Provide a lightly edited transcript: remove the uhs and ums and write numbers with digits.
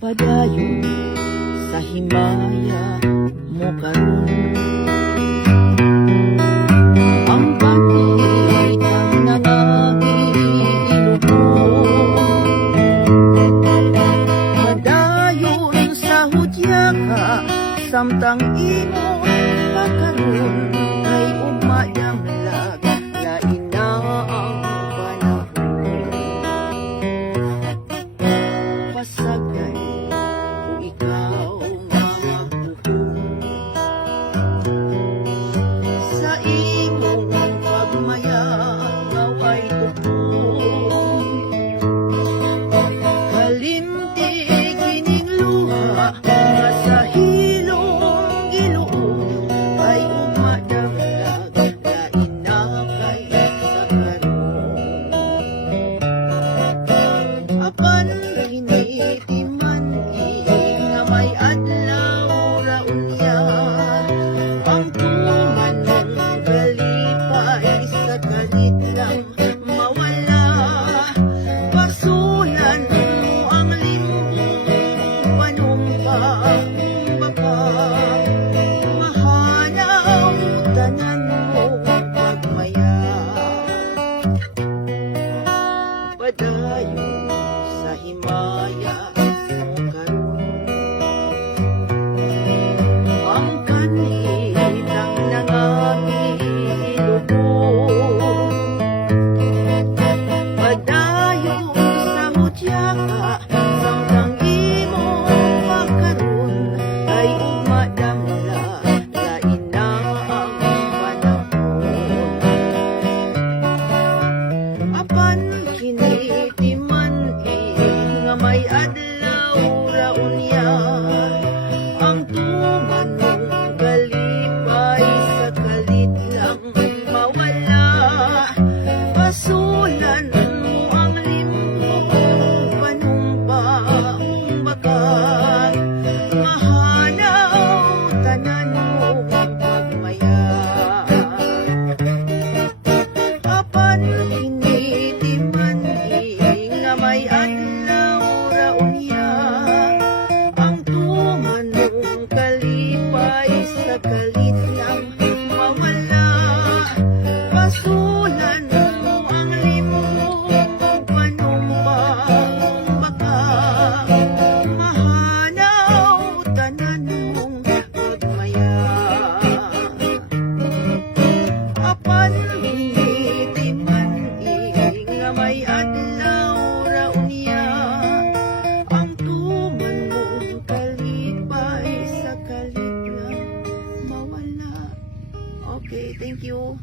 padayon sa himaya mo karon. Ang panit ang nangagiilubong, padayon sa hudya ka, samtang imo pakaron ay umayang lag, lain na ang panahon. Pasagay kung ikaw mahuhong sa imong pagmayang ay tupong. Kalimtig kining luha nga sa hilong giluong ay umadagdag, lain na kay sa karon. Apan kinitiman nga may adlaw ra unya, ang tuman ng galipay sa kalit lang mawala. Pasulan mo ang limong panumpang baka, mahanaw tanan mo pagmaya. Padayon sa himaya mo karon, ang kanit ang nangagiilubong. Padayon sa hudya ka, samtang imo pagkaron ay umadangla, lain na ang panahon. Apan kinitiman nga may adlaw ra unya, ang tuman mong galipay sa kalit lang mawala. Pasulan mo ang limong panumpang baka, mahanaw tanan mo pagmaya. Apan kinitiman nga may adlaw ra unya, ang tuman mong kalipay sa kalit lang mawala. Pasulan mo ang limong panumpang baka, mahanaw tanan mong pagmaya. Apan kinitiman nga may adlaw ra unya, ang tuman mong kalipay sa kalit lang mawala. Okay, thank you.